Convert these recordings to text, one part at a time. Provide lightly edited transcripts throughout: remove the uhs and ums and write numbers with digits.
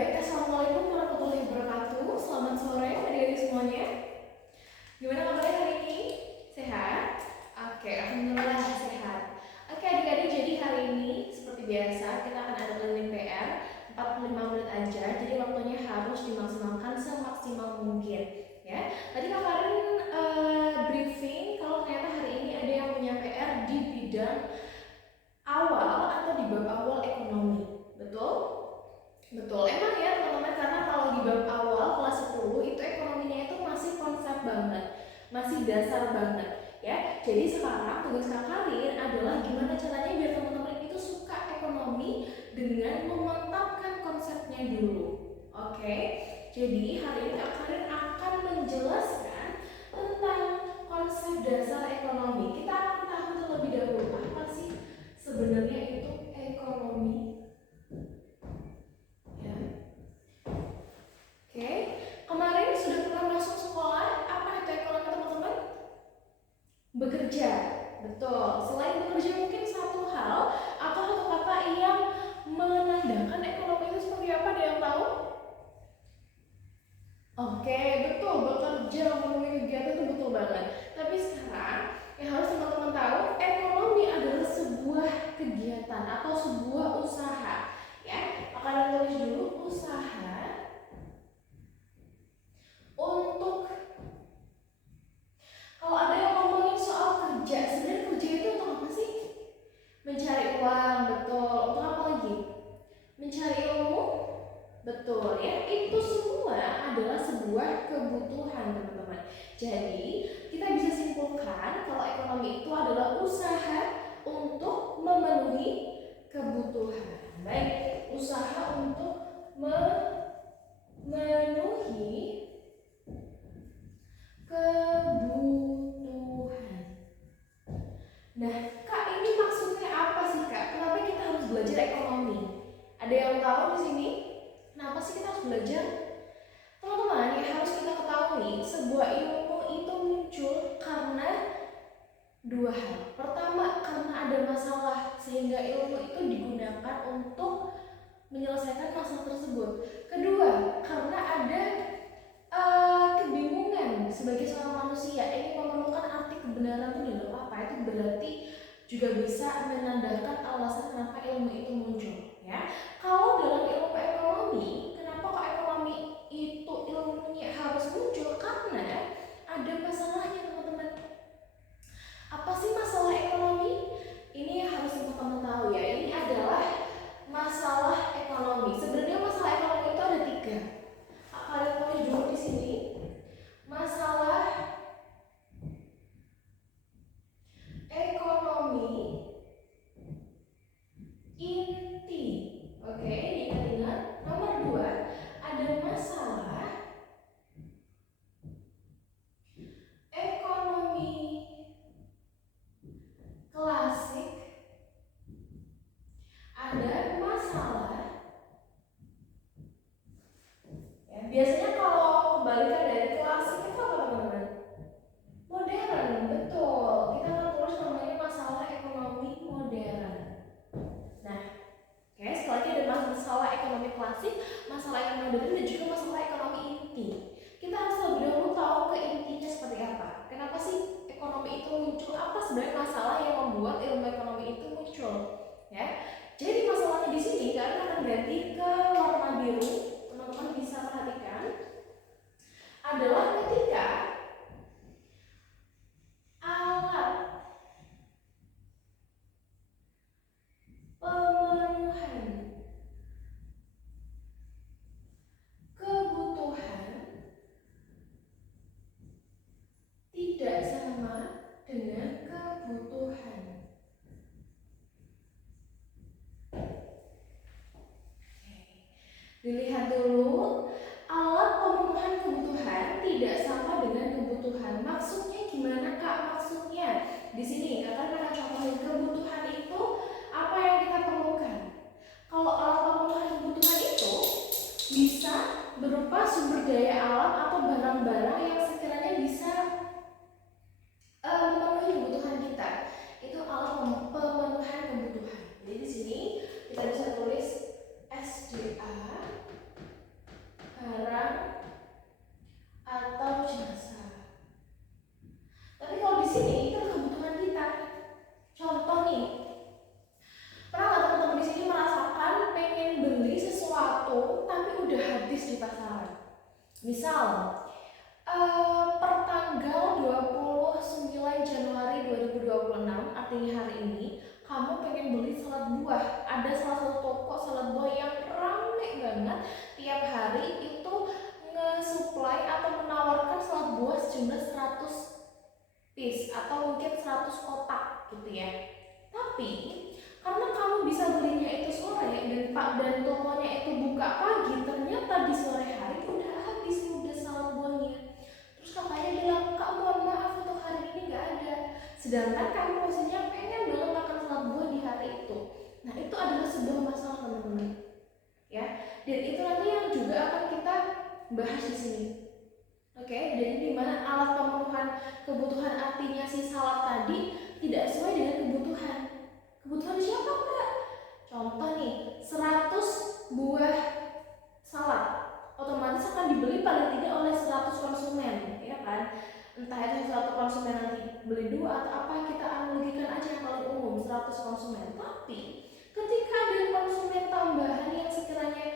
baik. Assalamualaikum warahmatullahi wabarakatuh. Selamat sore adik-adik semuanya. Gimana kabarnya hari ini? Sehat? Oke, alhamdulillah sehat. Oke adik-adik, jadi hari ini seperti biasa kita akan ada learning PR 45 menit aja. Jadi waktunya harus dimaksimalkan semaksimal mungkin. Ya, tadi Kak Karin briefing kalau ternyata hari ini ada yang punya PR di bidang awal atau di bab awal ekonomi. Betul? Betul, emang ya teman-teman, karena kalau di bab awal kelas 10 itu ekonominya itu masih konsep banget, masih dasar banget ya. Jadi sekarang tugas Kak Karin adalah gimana caranya biar teman-teman itu suka ekonomi dengan memantapkan konsepnya dulu. Oke, jadi hari ini Kak Karin akan menjelaskan tentang konsep dasar ekonomi. Kita akan tahu terlebih dahulu apa sih sebenarnya itu ekonomi. Oke, kemarin sudah pernah masuk sekolah. Apa itu ekonomi teman-teman? Bekerja, betul. Selain bekerja mungkin satu hal atau satu kata yang menandakan ekonomi itu seperti apa, ada yang tahu? Oke, betul, bekerja, memenuhi kegiatan itu betul banget. Tapi sekarang yang harus teman-teman tahu, ekonomi adalah sebuah kegiatan atau sebuah usaha. Ya, akan tulis dulu usaha untuk, kalau ada yang ngomongin soal kerja, sebenarnya kerja itu untuk apa sih? Mencari uang, betul. Untuk apa lagi? Mencari ilmu, betul ya. Itu semua adalah sebuah kebutuhan teman-teman. Jadi kita bisa simpulkan kalau ekonomi itu adalah usaha untuk memenuhi kebutuhan. Baik, usaha untuk memenuhi kebutuhan. Nah, Kak, ini maksudnya apa sih, Kak? Kenapa kita harus belajar ekonomi? Ada yang tahu di sini? Kenapa sih kita harus belajar? Teman-teman, yang harus kita ketahui, sebuah ilmu itu muncul karena dua hal. Pertama, karena ada masalah sehingga ilmu itu digunakan untuk menyelesaikan masalah tersebut. Kedua, karena ada kebingungan sebagai seorang manusia ingin menemukan arti kebenaran itu dalam apa, itu berarti juga bisa menandakan alasan kenapa ilmu itu muncul ya. Kalau dalam ilmu ekonomi, kenapa kok ekonomi itu ilmunya harus muncul? Karena ada masalahnya teman-teman. Apa sih masalah ekonomi? Ini yang harus teman-teman tahu ya. Ini adalah masalah ekonomi. Sebenarnya masalah ekonomi itu ada 3. Kalian tulis dulu di sini. Masalah ekonomi inti. Oke, diingat-ingat. Nomor 2, ada masalah ekonomi klasik. Ada masalah ya, biasanya kalau kebalikan dari klasik itu apa teman-teman? Modern, betul. Kita akan tulis namanya masalah ekonomi modern. Nah, oke, setelah itu ada masalah ekonomi klasik, masalah ekonomi modern, dan juga masalah ekonomi inti. Kita harus lebih dahulu tahu ke intinya seperti apa. Kenapa sih ekonomi itu muncul? Apa sebenarnya masalah yang membuat ilmu ekonomi itu muncul? Ya, jadi masalahnya di sini karena akan ganti ke warna biru. Teman-teman bisa perhatikan adalah ketika alat pemenuhan kebutuhan tidak sama dengan kebutuhan. Dilihat dulu, alat pemenuhan kebutuhan tidak sama dengan kebutuhan. Maksudnya gimana, Kak? Maksudnya di sini Kakak akan contohin kebutuhan itu apa yang kita perlukan. Kalau alat pemenuhan kebutuhan itu bisa berupa sumber daya alam atau barang-barang yang sekiranya bisa memenuhi kebutuhan kita. Itu alat pemenuhan kebutuhan. Jadi di sini kita bisa tulis SDA pasaran. Misal, per tanggal 29 Januari 2026, artinya hari ini, kamu pengen beli salad buah. Ada salah satu toko salad buah yang rame banget, tiap hari itu nge-supply atau menawarkan salad buah sejumlah 100 piece atau mungkin 100 kotak gitu ya. Tapi karena kamu bisa belinya itu sore dan tokonya itu buka pagi, ternyata di sore hari udah habis udah salad buahnya. Terus kakaknya bilang, "Kak, mohon maaf untuk hari ini nggak ada." Sedangkan kamu posisinya pengen banget makan salad buah di hari itu. Nah, itu adalah sebuah masalah, teman-teman. Ya, dan itu nanti yang juga akan kita bahas di sini. Oke, jadi di mana alat pemenuhan kebutuhan artinya si salad tadi tidak sesuai dengan kebutuhan. Kebutuhan siapa, Mbak? Contoh nih, 100 buah salad otomatis akan dibeli paling tidak oleh 100 konsumen, ya kan? Entah itu 100 konsumen nanti beli 2 atau apa, kita analogikan aja yang paling umum 100 konsumen. Tapi ketika ada konsumen tambahan yang sekiranya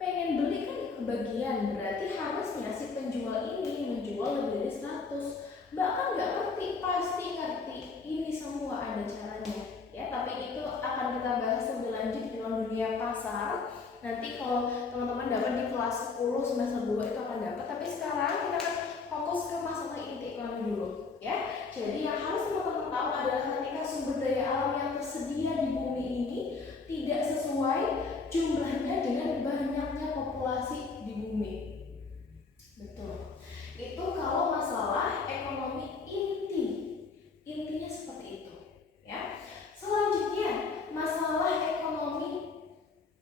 pengen beli kan kebagian, berarti harusnya si penjual ini menjual lebih dari 100. Mbak kan nggak ngerti, pasti ngerti, ini semua ada caranya ya, tapi itu akan kita bahas lebih lanjut di dalam dunia pasar. Nanti kalau teman-teman dapat di kelas 10 semester 2 itu akan dapat, tapi sekarang kita akan fokus ke masalah inti ekonomi dulu ya. Jadi yang harus teman-teman tahu adalah ketika sumber daya alam yang tersedia di bumi ini tidak sesuai jumlahnya dengan banyaknya populasi di bumi. Betul. Itu kalau masalah ekonomi intinya seperti itu ya. Selanjutnya masalah ekonomi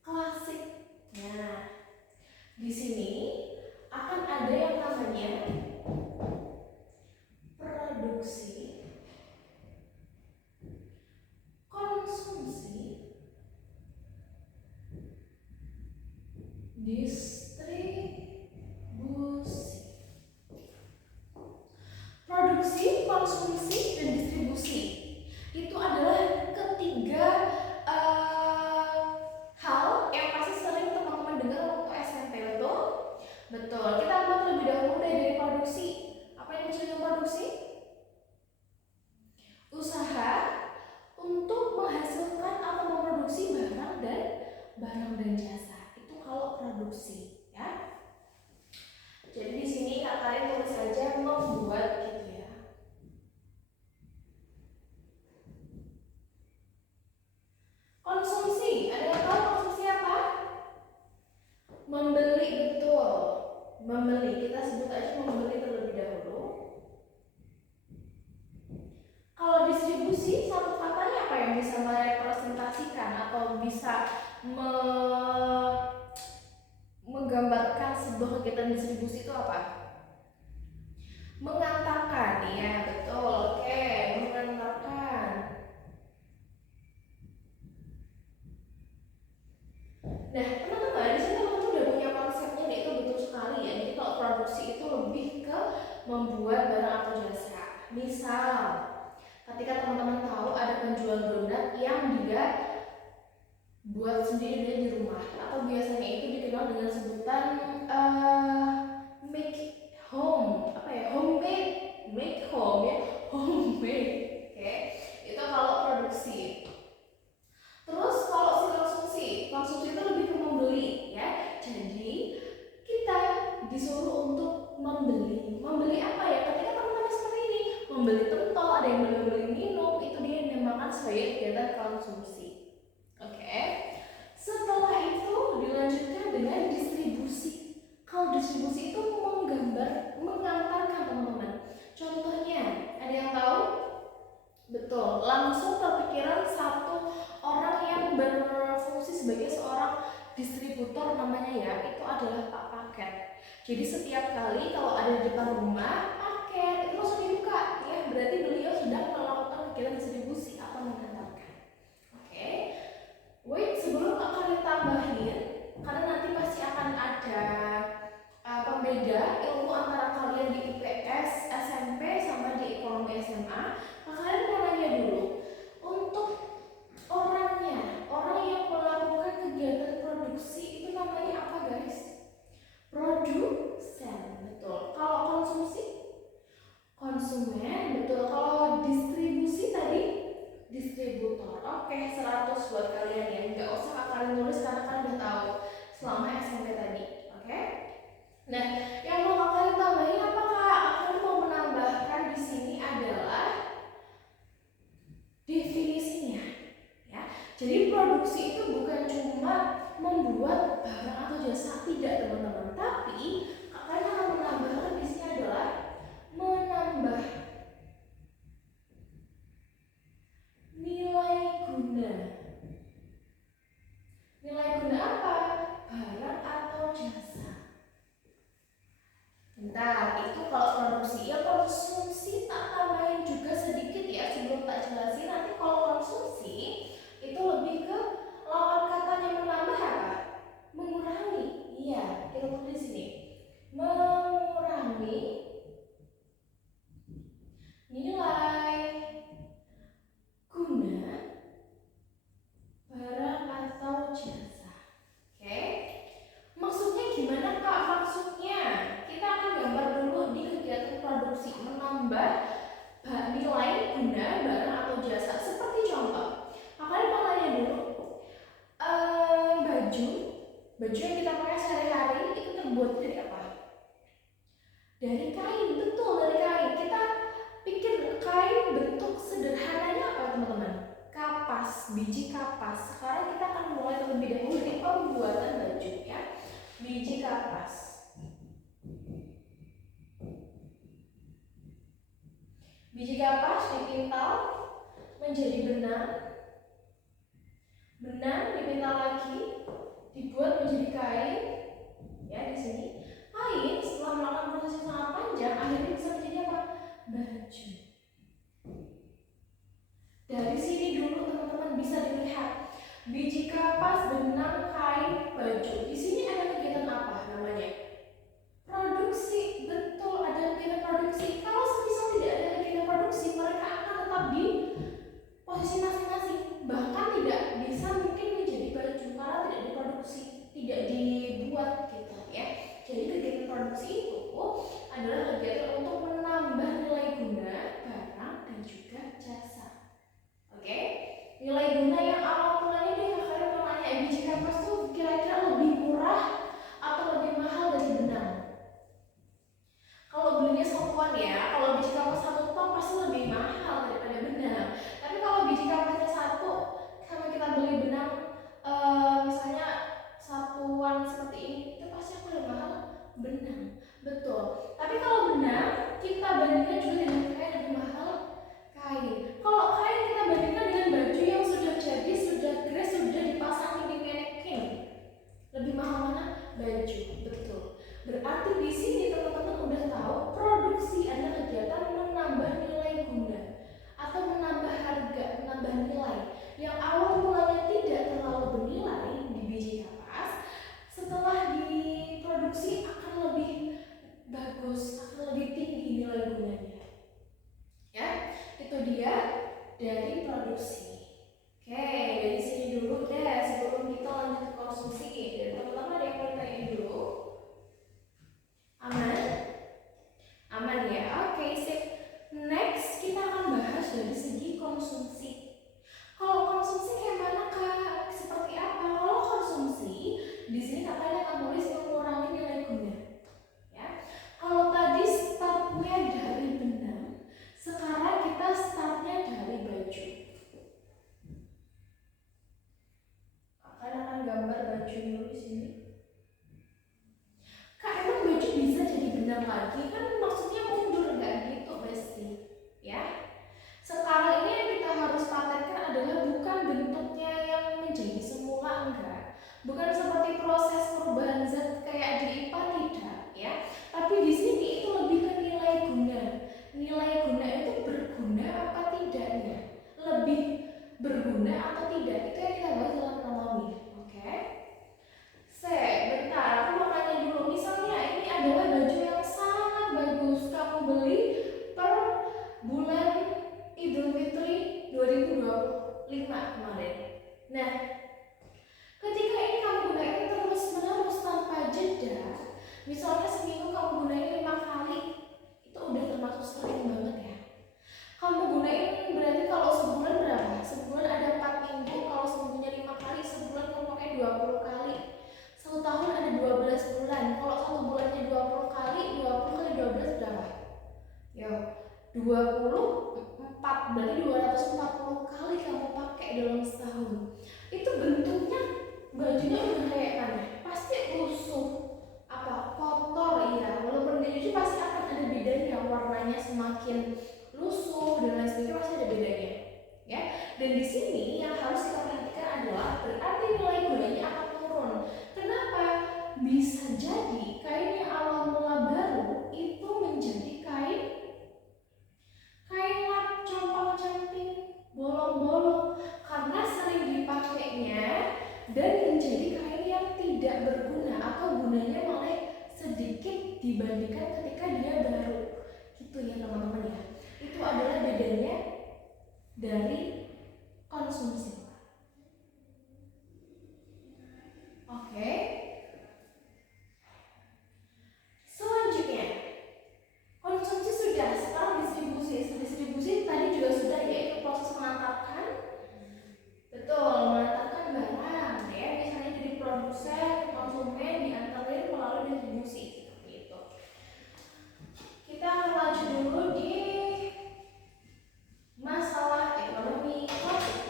klasik. Nah, di sini akan ada yang namanya produksi, konsumsi, distribusi. Produksi, konsumsi, dan distribusi itu adalah ketiga hal yang pasti sering teman-teman dengar waktu SMP, betul? Betul. Kita mau terlebih dahulu dari produksi. Apa yang dimaksud dengan produksi? Usaha untuk menghasilkan atau memproduksi barang dan jasa. Itu kalau produksi, ya. Jadi di sini kalian tulis saja membuat gitu ya. Konsumsi, ada yang tahu konsumsi apa? Membeli, betul. Membeli, kita sebut aja membeli terlebih dahulu. Kalau distribusi, satu katanya apa yang bisa merepresentasikan atau bisa menggambarkan sebuah kegiatan distribusi itu apa? Mengantarkan, ya betul. Oke, mengantarkan. Nah, teman-teman, di sini teman-teman udah punya konsepnya, itu betul sekali ya. Jadi kalau produksi itu lebih ke membuat barang atau jasa. Misal, ketika teman-teman tahu ada penjual donat yang dia buat sendiri dia di rumah, atau biasanya itu dikenal dengan sebutan make home, apa ya, homemade, make home ya, homemade. Oke, itu kalau produksi. Terus kalau si konsumsi itu lebih ke membeli ya. Jadi kita disuruh untuk membeli apa ya? Ketika teman-teman seperti ini, membeli pentol, ada yang membeli minum, itu dia yang dinamakan sebagai kegiatan konsumsi. Oke. Setelah itu dilanjutkan dengan distribusi. Kalau distribusi itu mengantarkan teman-teman. Contohnya, ada yang tahu? Betul, langsung terpikiran satu orang yang berfungsi sebagai seorang distributor namanya ya, itu adalah Pak Paket. Jadi setiap kali kalau ada di depan rumah paket itu langsung dibuka ya, berarti beliau sedang melakukan kegiatan distribusi atau mengantarkan. Oke. Wait, sebelum kalian tambahin, karena nanti pasti akan ada pembeda ilmu antara kalian di IPS SMP sama di ekonomi SMA. Kalian mau nanya dulu, untuk orang yang melakukan kegiatan produksi itu namanya apa, guys? tidak teman-teman, tapi kakaknya akan menambahkan di sini adalah menambah nilai guna. Nilai guna apa? Barang atau jasa. Bentar, itu kalau produksi. Ya konsumsi tak tambahin juga sedikit ya sebelum tak jelasin. Nanti kalau konsumsi itu lebih ke lawan katanya menambah apa? Mengurangi. Iya, kita tulis di sini. Mengurangi nilai guna barang atau jasa. Oke. Maksudnya gimana Kak? Maksudnya kita akan gambar dulu di kegiatan produksi, menambah nilai guna barang atau jasa. Seperti contoh, kakak mau tanya dulu, baju yang kita pakai sehari-hari itu terbuat dari apa? Dari kain, betul, dari kain. Kita pikir kain bentuk sederhananya apa teman-teman? Kapas, biji kapas. Sekarang kita akan mulai terlebih dahulu dari pembuatan baju ya. Biji kapas. Biji kapas dipintal menjadi benang. Benang dipintal lagi, dibuat menjadi kain. Ya, di sini. Kain setelah melakukan proses yang sangat panjang, akhirnya bisa menjadi apa? Baju. Dari sini dulu teman-teman bisa dilihat biji kapas, benang, kain, baju. Di sini ada kegiatan apa namanya? Produksi. Betul, ada kegiatan produksi. Kalau semisal tidak ada kegiatan produksi, mereka akan tetap di posisi masing-masing. Bahkan tidak bisa mungkin menjadi baju karena tidak diproduksi, tidak dibuat gitu ya. Jadi kegiatan produksi itu adalah kegiatan untuk menambah nilai guna barang dan juga jasa. Oke, nilai guna yang awal mulanya deh kakak mau nanya, biji kapas tuh kira-kira lebih murah atau lebih mahal dari benang? Kalau belinya satuan ya, kalau biji kapas 1 ton pasti lebih mahal daripada benang. Tapi kalau biji kapasnya 1, sama kita beli benang misalnya satuan seperti ini, itu pasti akan lebih mahal benang. Betul. Tapi kalau benang kita bandingkan juga dengan kain, lebih mahal kain. Kalau kain kita bandingkan dengan baju yang sudah jadi, sudah gres, sudah dipasangin di manekin, lebih mahal mana? Baju. Betul. Berarti di sini teman-teman udah tahu produksi adalah kegiatan menambah nilai guna atau menambah harga, menambah nilai yang awal mulanya tidak terlalu bernilai di biji kapas, setelah diproduksi akan lebih bagus, akan lebih tinggi nilai gunanya. Ya, itu dia dari produksi. Oke, dari sini dulu deh sebelum kita lanjut ke konsumsi. Dari teman-teman ada yang mau tanya dulu? Aman? Aman ya? Oke, sip. Next kita akan bahas dari segi konsumsi. Kalau konsumsi kayak mana Kak? Seperti apa? Kalau konsumsi di sini kakaknya akan tulis mengurangi nilai guna. Ya. Kalau tadi startnya dari benang, sekarang kita startnya dari baju. Akan gambar baju dulu di sini. Kak, emang baju bisa jadi benang lagi? Kan maksudnya mundur nggak gitu, Besti? Ya. Sekarang ini yang kita harus patenkan adalah bukan bentuknya yang menjadi semula, enggak. Bukan seperti proses perubahan zat kayak di IPA, tidak, ya. Tapi di sini itu lebih ke nilai guna. Nilai guna itu berguna apa tidaknya? Lebih berguna atau tidak? Itu yang kita bahas dalam anatomi. Oke. Bentar, aku mau tanya dulu. Misalnya ini adalah baju yang sangat bagus, kamu beli per bulan Idul Fitri 2025 kemarin. Nah, ketika ini kamu gunain terus-menerus tanpa jeda, misalnya seminggu kamu gunain 5 kali, itu udah termasuk sering banget ya. Kamu gunain berarti kalau sebulan berapa? Sebulan ada 4 minggu, kalau seminggunya 5 kali, sebulan kamu pakai 20 kali. 1 tahun ada 12 bulan. Kalau 1 bulannya 20 kali, 20 kali 12 berapa? Ya, 24, berarti 240 kali kamu pakai dalam setahun. Itu bentuknya bajunya udah kayak mana? Pasti lusuh, Dan di sini yang harus kita perhatikan adalah berarti nilai gunanya akan turun. Kenapa? Bisa jadi kain yang awal mula baru itu menjadi kain lap compang-camping, bolong-bolong karena sering dipakainya dan menjadi kain yang tidak berguna atau gunanya malah sedikit dibandingkan ketika dia baru. Gitu ya teman-teman ya. Itu adalah bedanya dari konsumsi. Oke. Selanjutnya, konsumsi sudah, sekarang distribusi. Distribusi tadi juga sudah, yaitu proses mengantarkan. Betul, mengantarkan barang ya, misalnya dari produsen ke konsumen diantarin melalui distribusi seperti itu. Kita akan lanjut dulu di masalah ekonomi klasik.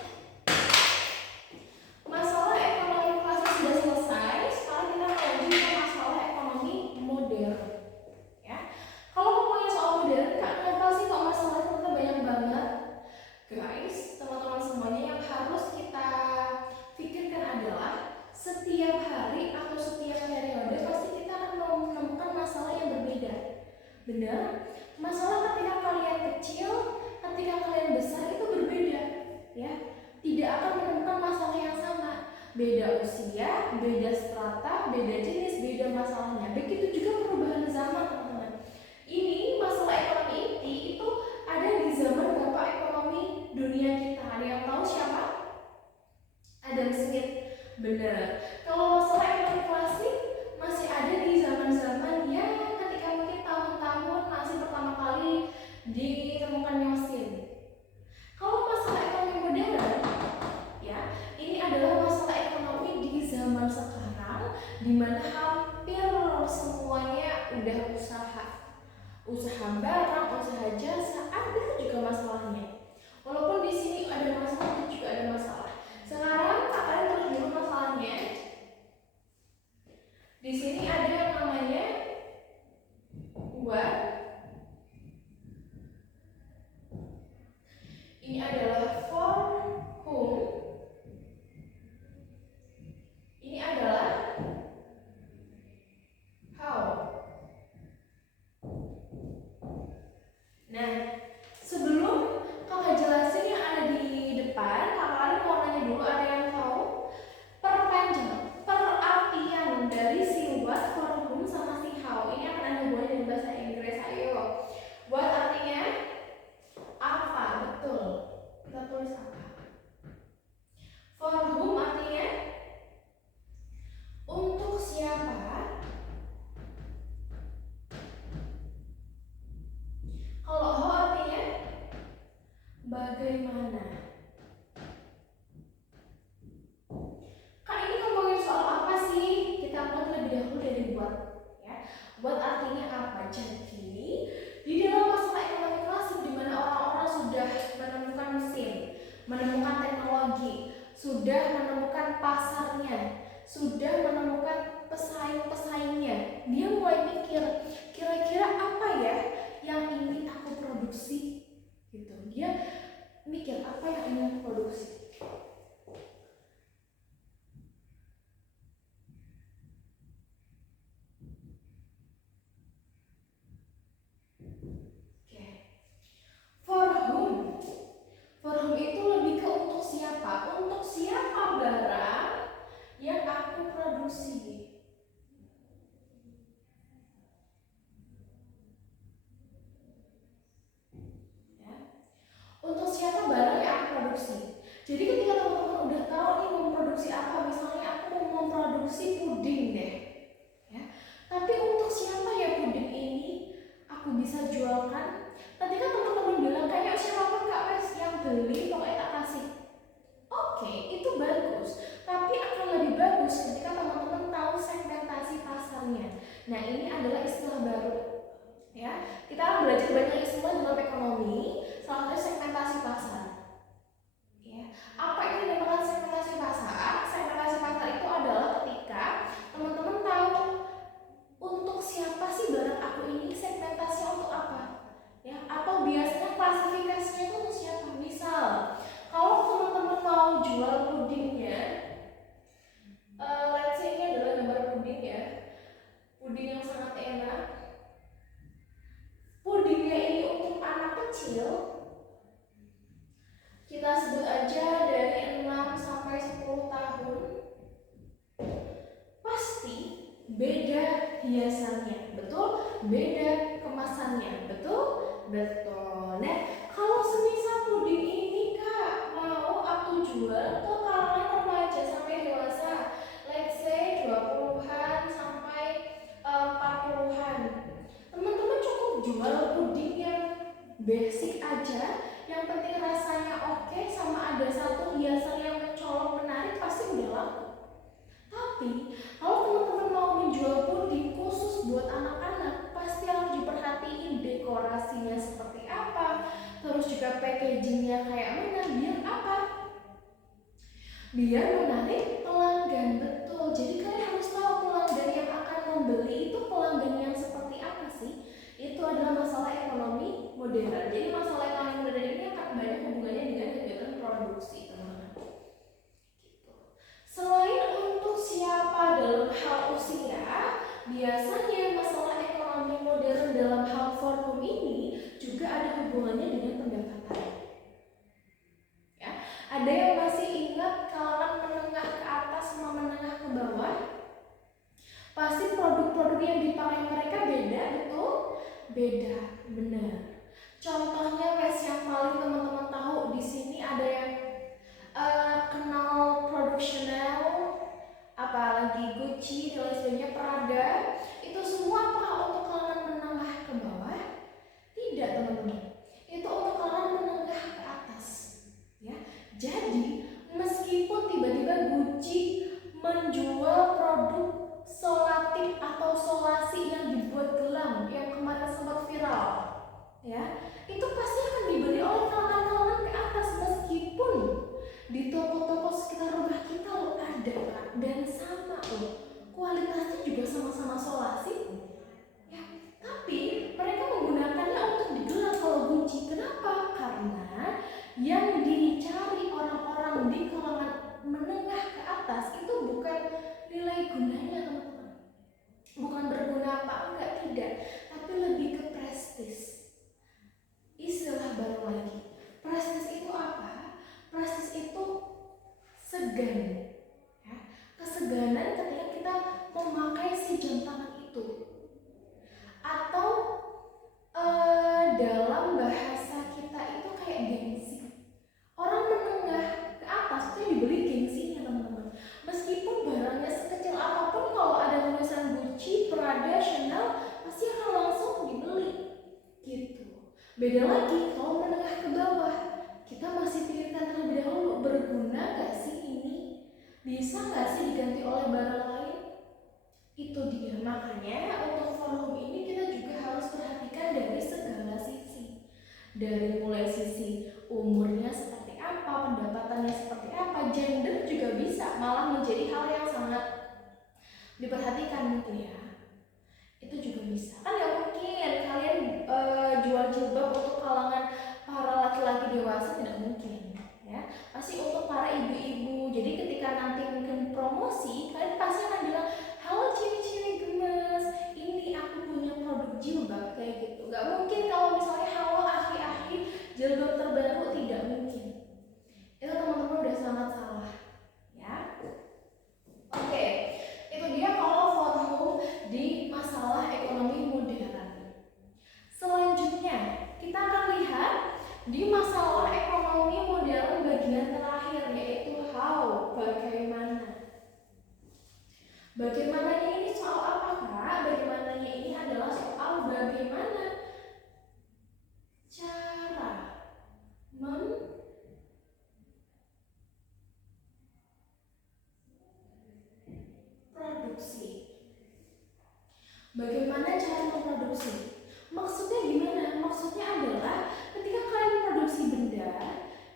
Masalah ekonomi klasik sudah selesai. Sekarang kita lanjut ke masalah ekonomi modern. Ya, kalau ngomongin soal modern, kenapa sih kok masalahnya ternyata banyak banget, guys? Teman-teman semuanya, yang harus kita pikirkan adalah setiap hari atau setiap periode pasti kita akan menemukan masalah yang berbeda. Benar? Masalah ketika kalian kecil, ketika kalian besar itu berbeda, ya. Tidak akan menemukan masalah yang sama. Beda usia, beda strata, beda jenis, beda masalahnya. Begitu juga perubahan zaman, teman-teman. Ini masalah ekonomi inti itu ada di zaman bapak ekonomi dunia kita. Ada yang tahu siapa? Adam Smith. Benar. Kalau masalah ekonomi klasik masih ada di zaman-zaman yang ketika mungkin tahun-tahun masih pertama kali ditemukannya mesin. Kalau masalah ekonomi modern, ya, ini adalah masalah ekonomi di zaman sekarang, di mana hampir semuanya udah usaha barang, usaha jasa, ada juga masalahnya. Walaupun di sini ada masalah, juga ada masalah. Sekarang kalian terus dulu masalahnya. Di sini ada yang namanya what. Ini adalah for whom. Ini adalah how. Nah, sebelum kakak jelasin yang ada di depan, kakak mau nanya dulu, ada yang tahu perpanjang perartian dari si what, for whom, sama si how? Ini akan ada hubungannya dengan bahasa Inggris. Ayo, what artinya apa? Betul, kita tulis apa? For whom artinya untuk siapa? Kalau how artinya bagaimana? Kak, ini ngomongin soal apa sih? Kita mulai terlebih dahulu dari what, ya. What artinya apa? Jadi di dalam masalah ekonomi klasik, di mana orang-orang sudah menemukan mesin, menemukan teknologi, sudah menemukan pasarnya, sudah menemukan pesaing-pesaingnya, dia mulai mikir, kira-kira apa ya yang ingin aku produksi, gitu. Dia mikir apa yang ingin aku produksi. For whom? For whom itu lebih ke untuk siapa? Untuk siapa barang yang aku produksi? Ya. Untuk siapa barang yang aku produksi? Jadi ketika teman-teman udah tahu nih mau produksi apa, misalnya aku mau memproduksi puding deh, ya. Tapi untuk siapa ya puding ini aku bisa jualkan? Ketika teman-teman bilang kayak siapapun Kak Wes yang beli pokoknya tak kasih. Oke, itu bagus. Tapi akan lebih bagus ketika teman-teman tahu segmentasi pasarnya. Nah, ini adalah istilah baru. Ya, kita akan belajar banyak istilah dalam ekonomi, salah satunya segmentasi pasar. Ya, apa itu dinamakan segmentasi pasar? Segmentasi pasar itu adalah ketika teman-teman tahu untuk siapa sih barang aku ini, segmentasinya untuk apa, ya? Atau biasanya klasifikasinya itu untuk siapa? Misal, kalau beda hiasannya, betul? Beda kemasannya, betul? Betul. Nah, kalau semisal puding ini Kak mau aku jual ke kalangan remaja sampai dewasa, let's say 20-an sampai 40-an. Teman-teman cukup jual puding yang basic aja, yang penting rasanya oke, sama ada satu hiasan yang mencolok menarik, pasti udah laku. Tapi kalau teman-teman mau menjual puding khusus buat anak-anak, pasti harus diperhatiin dekorasinya seperti apa, terus juga packagingnya kayak mana, biar apa? Biar menarik pelanggan, betul. Jadi kalian harus tahu pelanggan yang akan membeli itu pelanggan yang seperti apa sih. Itu adalah masalah ekonomi modern. Jadi masalah ekonomi modern ini akan banyak hubungannya dengan kegiatan produksi, teman-teman. Gitu. Selain untuk siapa dalam hal usia, biasanya masalah ekonomi modern dalam hal forum ini juga ada hubungannya dengan pendapatan. Ya, ada yang masih ingat kalangan menengah ke atas sama menengah ke bawah? Pasti produk-produk yang dipakai mereka beda, betul? Beda, benar. Contohnya wes yang paling teman-teman tahu di sini ada yang kenal produk Chanel, apalagi Gucci dan lain sebagainya, Prada. Itu semua apa untuk kalangan menengah ke bawah? Tidak, teman-teman. Itu untuk kalangan menengah ke atas. Ya, jadi meskipun tiba-tiba Gucci menjual produk solatif atau solasi yang dibuat gelang yang kemarin sempat viral, ya, itu pasti akan dibeli oleh kalangan-kalangan ke atas, meskipun di toko-toko sekitar rumah kita loh ada, Kak, dan sama loh, kualitasnya juga sama-sama solasi, ya, tapi mereka menggunakannya untuk digelang. Kalau Gucci, kenapa? Karena yang dicari orang-orang di kalangan menengah ke atas itu bukan nilai gunanya, teman-teman, bukan berguna apa enggak, tidak, tapi lebih ke prestis. Istilah baru lagi, prestis itu apa? Prestis itu segan, ya, keseganan ketika kita memakai si jam tangan itu, atau dalam bahasa kita itu kayak gengsi. Orang menengah ke atas itu dibeli gengsinya, teman-teman. Meskipun barangnya sekecil apapun, kalau ada tulisan Gucci, Prada, Chanel, pasti akan langsung dibeli. Gitu. Beda lagi kalau menengah ke bawah, kita masih pikirkan terlebih dahulu, berguna gak sih ini? Bisa gak sih diganti oleh barang lain? Itu dia, makanya untuk forum ini kita juga harus perhatikan dari segala sisi. Dari mulai sisi umurnya seperti apa, pendapatannya seperti apa, gender juga bisa malah menjadi hal yang sangat diperhatikan mungkin ya. Itu juga bisa. Kan gak mungkin kalian jual jilbab untuk kalangan para laki-laki dewasa, tidak mungkin ya. Pasti untuk para ibu-ibu. Jadi ketika nanti mungkin promosi, kalian pasti akan bilang, halo cewek-cewek gemes, ini aku punya produk jilbab, kayak gitu. Gak mungkin kalau misalnya halo akhi-akhi jilbab terbaru, tidak mungkin. Itu teman-teman udah sangat salah ya. Oke, itu dia kalau forum di masalah ekonomi modern. Selanjutnya kita akan lihat di masalah ekonomi modern bagian terakhir, yaitu how, bagaimana. Bagaimananya ini soal apa, Kak? Bagaimananya ini adalah soal bagaimana cara memproduksi. Bagaimana cara memproduksi? Maksudnya gimana? Maksudnya adalah ketika kalian memproduksi benda,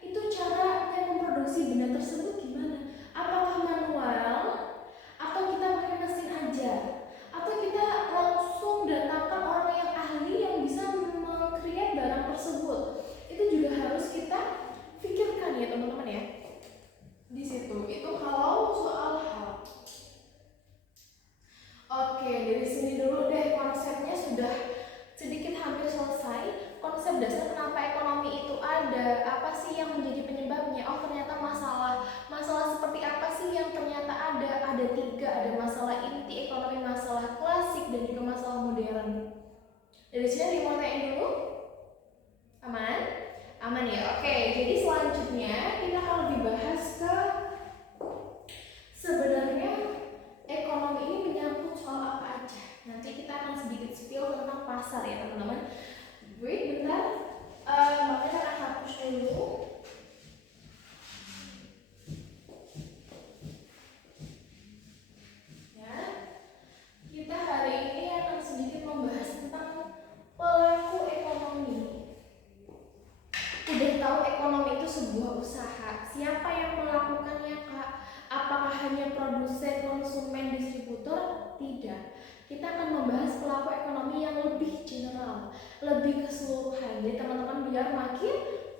itu cara kalian memproduksi benda tersebut gimana? Apakah manual? Atau kita pakai mesin aja? Atau kita langsung datangkan orang yang ahli yang bisa meng-create barang tersebut? Itu juga harus kita pikirkan ya teman-teman ya. Di situ itu kalau soal hal. Oke, dari sini dulu deh, konsepnya sudah sedikit hampir selesai. Konsep dasar kenapa ekonomi itu ada, apa sih yang menjadi penyebabnya? Oh, ternyata masalah seperti apa sih yang ternyata ada 3, ada masalah inti ekonomi, masalah Dari sini mau tanya dulu? Aman? Aman ya? Oke, jadi selanjutnya kita akan lebih bahas ke sebenarnya ekonomi ini menyangkut soal apa aja. Nanti kita akan sedikit spill tentang pasar ya teman-teman. Wait bentar, makanya akan hapus dulu. Ya, kita hari ini akan sedikit membahas tentang pelaku ekonomi. Udah tahu ekonomi itu sebuah usaha. Siapa yang melakukannya, Kak? Apakah hanya produsen, konsumen, distributor? Tidak. Kita akan membahas pelaku ekonomi yang lebih general, lebih keseluruhan. Jadi teman-teman biar makin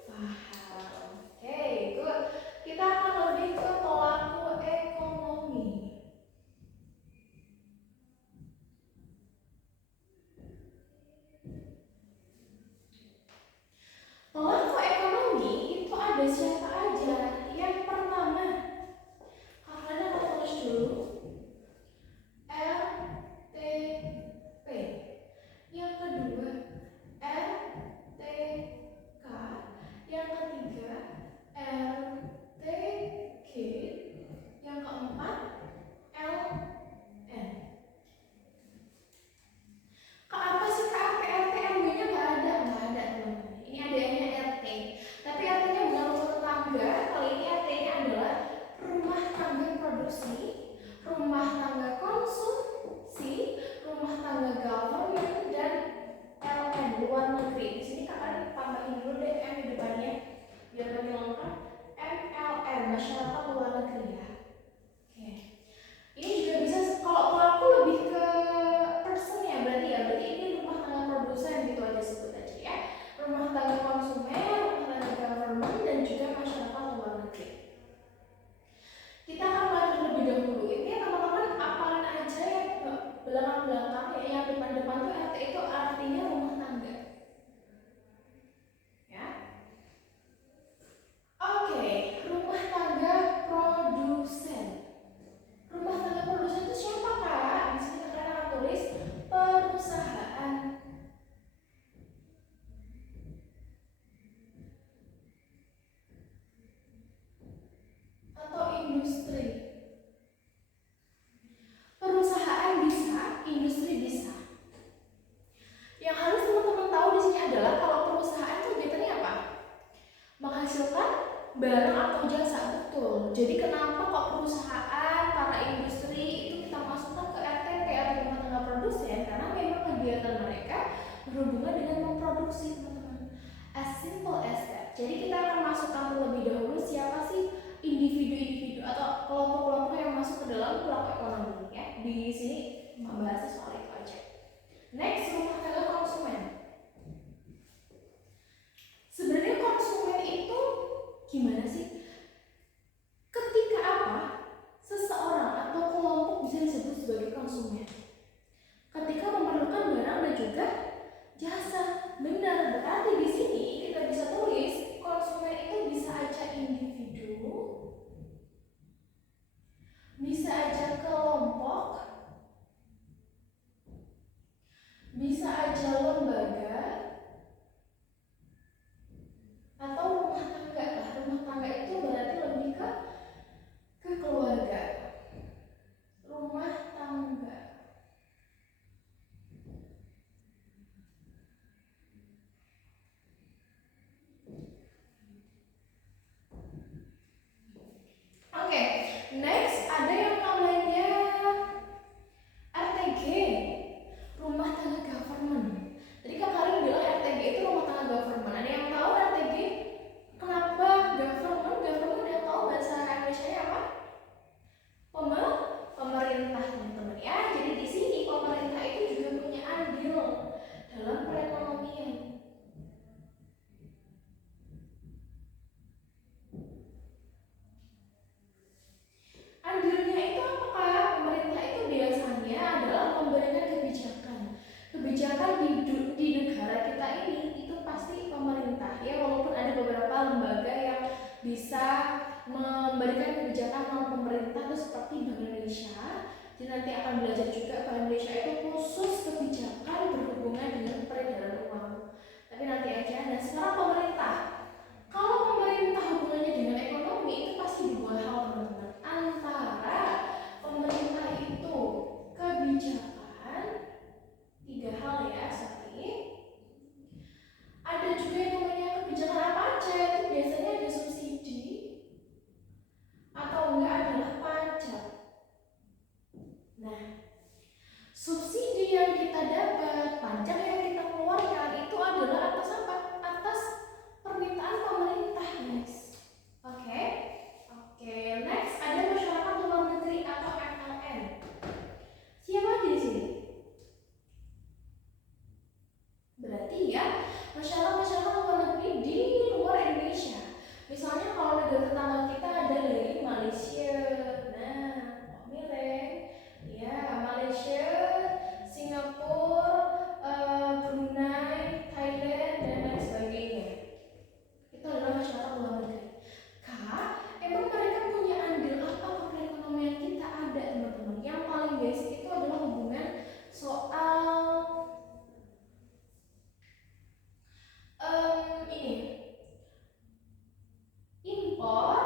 paham. Oke, good. Kita akan lebih ke pelaku ekonomi. Pelaku ekonomi itu ada siapa aja? Yang pertama, kalian akan tulis dulu RTP. Yang kedua RTK. Yang ketiga RTG. Yang keempat LN. Kak, apa sih Kak RT RW-nya nggak ada teman-teman. Ini adanya RT, tapi RT-nya bukan rumah tangga. Kali ini RT-nya adalah rumah tangga produksi, rumah tangga konsumsi, rumah tangga government, dan LN luar negeri. Di sini kakak tambahin dulu deh M di depannya biar lebih lengkap. MLN masyarakat luar negeri ya. Oke. Ini juga bisa kalau pelaku lebih ke person ya berarti ini rumah tangga produsen gitu aja sebut aja ya. Rumah tangga konsumen, rumah tangga government, dan juga masyarakat luar negeri. Kita akan mulai terlebih dahulu. Ini teman-teman apalin aja yang belakang-belakang ya, yang depan-depan tuh RT itu artinya rumah tangga. Ya. Oke, rumah tangga produsen. Rumah tangga produsen itu siapa Kak? Di sini kalian akan tulis perusahaan atau industri. Perusahaan bisa, industri bisa. Yang harus teman-teman tahu di sini adalah kalau perusahaan itu kegiatannya apa? Menghasilkan barang atau jasa, betul. Jadi kenapa kok perusahaan, para industri itu kita masukkan ke RTP atau rumah tangga produsen? Karena memang kegiatan mereka berhubungan dengan memproduksi, teman-teman. As simple as that. Jadi kita akan masukkan terlebih dahulu siapa sih individu-individu atau kelompok-kelompok yang masuk ke dalam pelaku ekonomi ya. Di sini membahas soal itu aja. Next, rumah tangga konsumen. Sebenarnya konsumen itu gimana sih? Ketika apa seseorang atau kelompok bisa disebut sebagai konsumen? Ketika memerlukan barang dan juga jasa. Benar, berarti di sini kita bisa tulis konsumen itu bisa aja individu, bisa aja kelompok, bisa aja lembaga, atau rumah tangga. Rumah tangga itu berarti lebih ke keluarga. Rumah tangga. Oke, next ada yang namanya RTG, rumah tangga government. Tadi Kak Karin bilang RTG itu rumah tangga government. Ada yang tahu RTG? Kenapa government? Government yang tahu bahasa Indonesia apa? Pemerintah, teman-teman ya. Jadi di sini pemerintah itu juga punya andil dalam perekonomian. Andilnya itu apakah? Pemerintah itu biasanya adalah memberikan kebijakan. Kebijakan di negara kita ini itu pasti pemerintah ya, walaupun ada beberapa lembaga yang bisa memberikan kebijakan non pemerintah itu seperti Bank Indonesia. Jadi nanti akan belajar juga Bank Indonesia itu khusus kebijakan berhubungan dengan perdagangan. Subsidi yang kita dapat, pajak yang kita keluarkan itu adalah atas apa? Atas permintaan pemerintah, guys. Oke. Next ada masyarakat luar negeri atau MLN. Siapa aja di sini? Berarti ya masyarakat luar negeri di luar Indonesia. Misalnya kalau negara tetangga kita ada dari Malaysia, nah milih ya Malaysia, Singapura, Brunei, Thailand dan lain sebagainya. Itu adalah masyarakat luar negeri. Emang mereka punya andil apa ke perekonomian kita? Ada, teman-teman. Yang paling basic itu adalah hubungan soal ini impor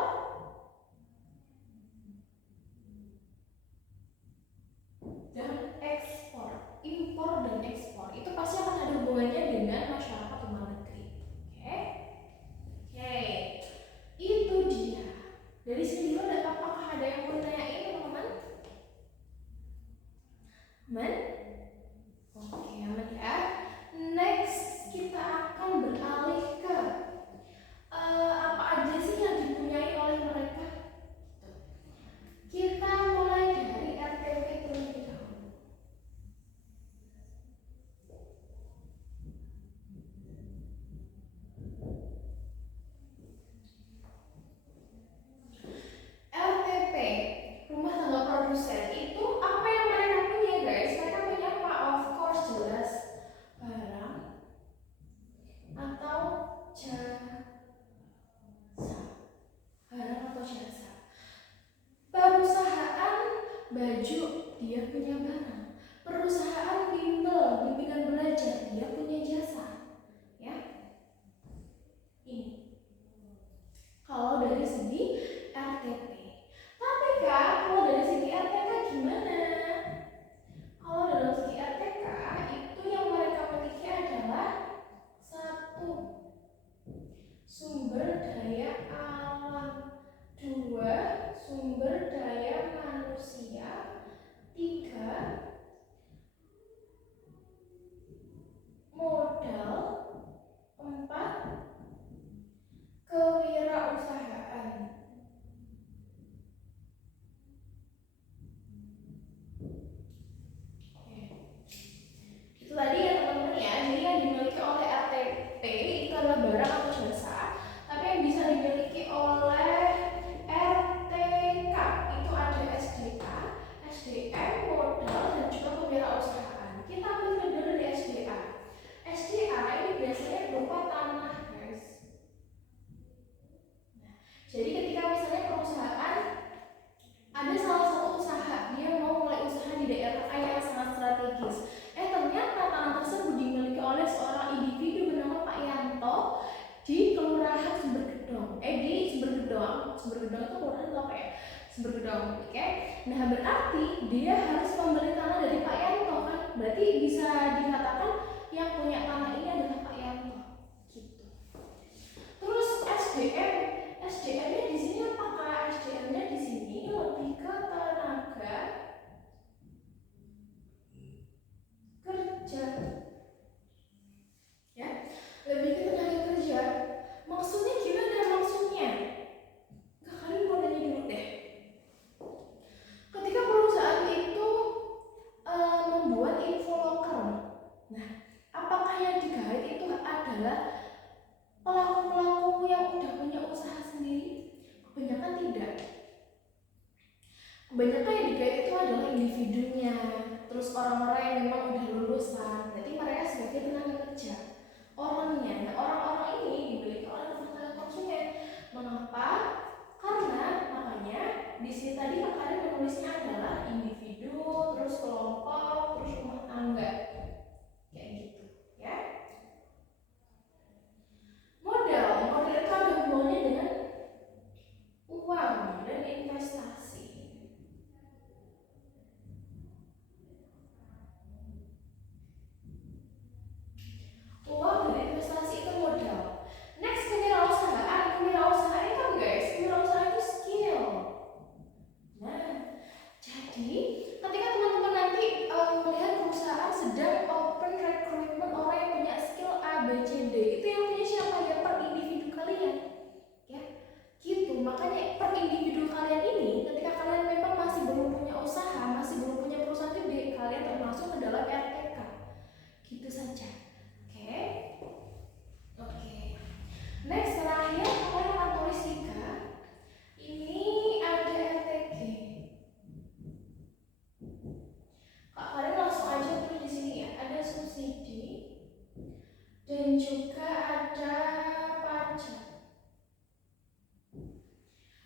dan ekspor. Impor dan ekspor itu pasti akan ada hubungannya dengan masyarakat luar negeri. Oke. Itu dia. Dari sini dulu apakah ada yang mau ditanyain, teman-teman? Aman? Oke, aman ya. Next kita akan beralih ke apa aja sih yang dipunyai oleh mereka. Kita mulai dari RTP terlebih dahulu. RTP, rumah tangga produsen, itu apa yang mereka punya, guys? Mereka punya apa? Of course jelas barang atau jasa. Barang atau jasa. Perusahaan baju, dia punya barang. Perusahaan bimbingan belajar, dia punya jasa. Ya. Ini. Kalau dari segi RTP. Tapi Kak, kalau dari segi RTK gimana? Kalau dalam segi RTK itu yang mereka miliki adalah satu, sumber daya alam, dua, sumber daya manusia, tiga, modal, empat, kewirausahaan. Itu tadi ya teman-teman ya. Jadi yang dimiliki oleh RTP itu adalah barang atau jasa. Tapi yang bisa dimiliki oleh RTK itu ada SDA, SDM, modal dan juga kewirausahaan. Kita ambil dulu dari SDA. SDA ini biasanya berupa tanah, guys. Nah, jadi ketika misalnya perusahaan ada salah satu usaha, dia mau mulai usaha di daerah A yang sangat strategis. Ternyata tanah tersebut dimiliki oleh seorang individu bernama Pak Yanto di Kelurahan Sumbergedong. Di Sumbergedong. Sumbergedong itu kelurahan itu apa ya? Sumbergedong, oke? Nah, berarti dia harus membeli tanah dari Pak Yanto kan? Berarti bisa dikatakan yang punya tanah ini adalah Pak Yanto. Gitu. Terus SDM-nya di sini apakah? SDM-nya di sini lebih ke tenaga kerja, ya, lebih ke tenaga kerja. Maksudnya gimana maksudnya? Kalian mau nanya dulu deh. Ketika perusahaan itu membuat info loker, nah, apakah yang digait itu adalah pelaku-pelaku yang udah punya usaha sendiri? Kebanyakan tidak. Kebanyakan yang digait itu adalah individunya, terus orang-orang yang memang udah lulusan. Berarti mereka sebagai tenaga kerja. Orangnya, nah orang-orang ini dimiliki oleh tenaga konsumen. Mengapa? Karena makanya di sini tadi kalian menulisnya adalah individu, terus kelompok, terus rumah tangga, kayak gitu, ya. Modal itu ada hubungannya dengan uang dan investasi. Uang dan investasi itu modal. Next, kewirausahaan. Kewirausahaan itu guys, kewirausahaan itu skill. Nah, jadi juga ada pajak.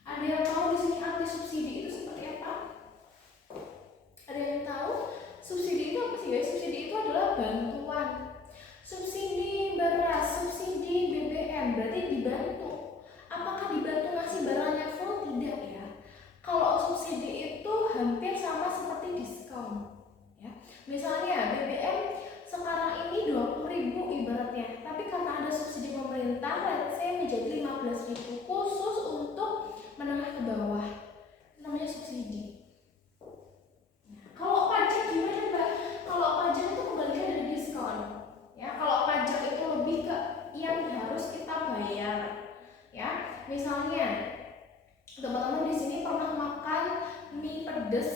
Ada yang tahu di sini arti subsidi itu seperti apa? Ada yang tahu? Subsidi itu apa sih guys? Subsidi itu adalah bantuan. Subsidi beras, subsidi BBM, berarti dibantu. Apakah dibantu ngasih barangnya full? Tidak ya. Kalau subsidi itu hampir sama seperti diskon. Ya. Misalnya BBM sekarang ini 20.000 ibaratnya, tapi karena ada subsidi pemerintah, let's say menjadi 15.000 khusus untuk menengah ke bawah, namanya subsidi. Nah, kalau pajak gimana Mbak? Kalau pajak itu kembalikan dari diskon. Ya, kalau pajak itu lebih ke yang harus kita bayar. Ya, misalnya teman-teman di sini pernah makan mie pedes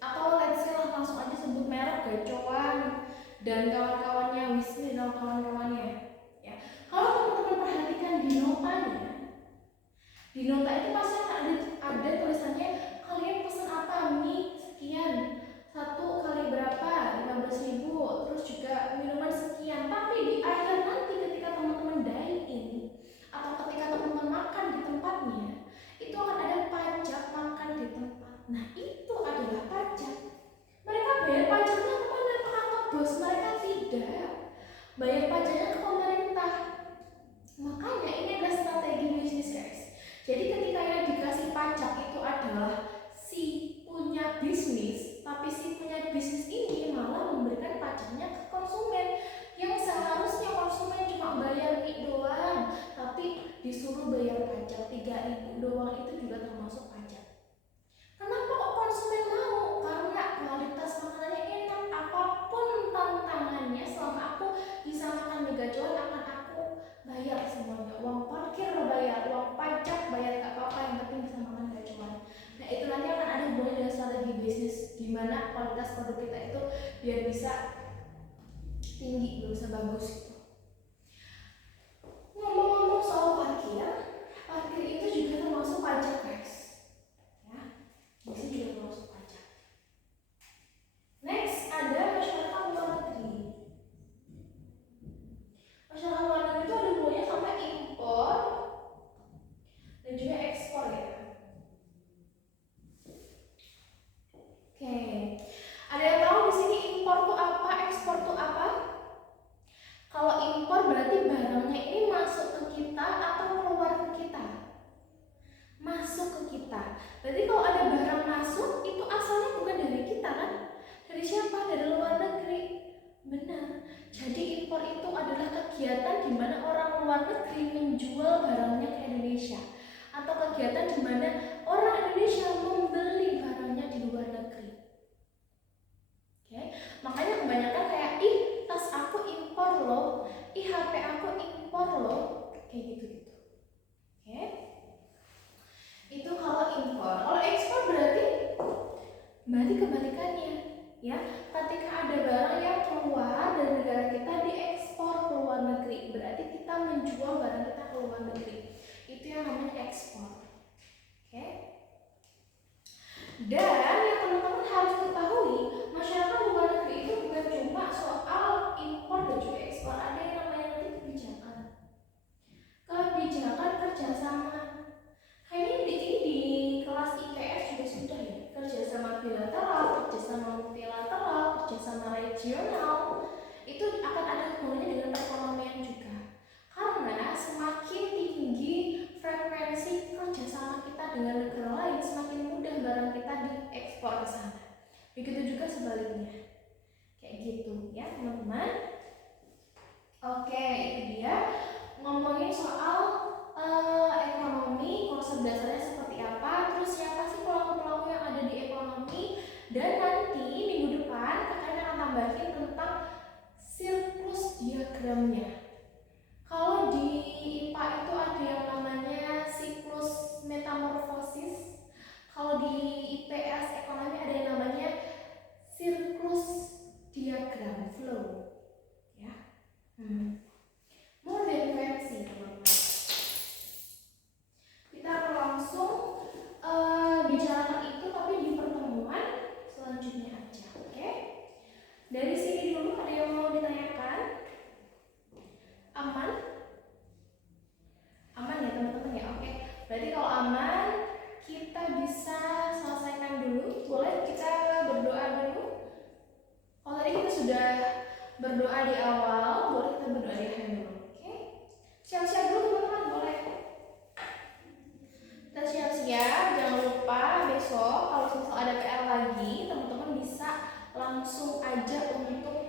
atau let's say langsung aja sebut merek Gacoan dan kawan-kawannya, Wismi dan kawan-kawannya. Ya, kalau teman-teman perhatikan di notanya, di nota itu pasti ada tulisannya kalian pesan apa, mie sekian, satu kali berapa, 15.000, terus juga minuman sekian. Tapi di akhir nanti ketika teman-teman dine in atau ketika teman-teman makan di tempatnya, itu akan ada pajak makan di tempat. Nah, itu adalah pajak. Mereka bayar pajaknya kemana? Ke kantor bos mereka? Tidak. Bayar pajaknya ke pemerintah. Makanya ini adalah strategi bisnis guys. Jadi ketika yang dikasih pajak itu adalah si punya bisnis, tapi si punya bisnis ini malah memberikan pajaknya ke konsumen, yang seharusnya konsumen cuma bayar mie doang, tapi disuruh bayar pajak 3.000 doang, itu juga termasuk pajak. Kenapa kok konsumen mau? Karena kualitas makanannya enak. Apapun tantangannya, selama aku bisa makan mie gacoan akan aku bayar semuanya. Uang parkir bayar, uang pajak bayar, gak apa-apa, yang penting bisa makan gacoan. Nah, itu nanti akan ada hubungannya dengan strategi bisnis, di mana kualitas produk kita itu biar bisa tinggi, bisa bagus gitu. Ngomong-ngomong soal parkir, parkir itu juga termasuk pajak guys. Ya, ini juga termasuk pajak. Next ada masyarakat luar negeri. Masyarakat luar negeri itu ada hubungannya sama impor dan juga ekspor ya. Oke, ada yang tahu di sini impor tuh apa, ekspor tuh apa? Kalau impor berarti barangnya ini masuk ke kita atau keluar ke kita? Masuk ke kita. Berarti kalau ada barang masuk itu asalnya bukan dari kita kan? Dari siapa? Dari luar negeri. Benar. Jadi impor itu adalah kegiatan di mana orang luar negeri menjual barangnya ke Indonesia, atau kegiatan di mana orang Indonesia membeli barangnya di luar negeri. Oke, makanya kebanyakan kayak tas aku impor loh, HP aku impor loh, kayak gitu-gitu. Oke, itu kalau impor. Kalau ekspor berarti kebalikannya, ya. Ketika ada barang yang keluar dari negara kita diekspor ke luar negeri, berarti kita menjual barang kita ke luar negeri. Itu yang namanya ekspor. Oke. Dan yang teman-teman harus ketahui, masyarakat luar negeri itu bukan cuma soal impor dan juga ekspor, ada yang namanya nanti kebijakan kerjasama. Kayaknya ini di kelas IPS juga sudah ya, kerjasama bilateral, kerjasama multilateral, kerjasama regional, itu akan ada hubungannya dengan perekonomian juga. Karena semakin tinggi frekuensi kerjasama kita dengan negara lain, semakin mudah barang kita diekspor ke sana. Begitu juga sebaliknya. Kayak gitu ya teman-teman. Oke, itu dia ngomongin soal ekonomi, konsep dasarnya seperti apa, terus siapa sih pelaku-pelaku yang ada di ekonomi, dan nanti minggu depan kakak akan tambahin tentang siklus diagramnya. Kalau di IPA itu ada yang namanya siklus metamorfosis, kalau di IPS ekonomi ada yang namanya siklus diagram flow, ya. More than fancy teman-teman. Kita akan langsung bicarakan itu tapi di pertemuan selanjutnya aja, oke? Dari sini dulu ada yang mau ditanyakan? berdoa di awal. Boleh kita berdoa di akhir dulu. Oke? Siap-siap dulu teman-teman, boleh. Kita siap-siap, jangan lupa besok kalau misal ada PR lagi, teman-teman bisa langsung aja untuk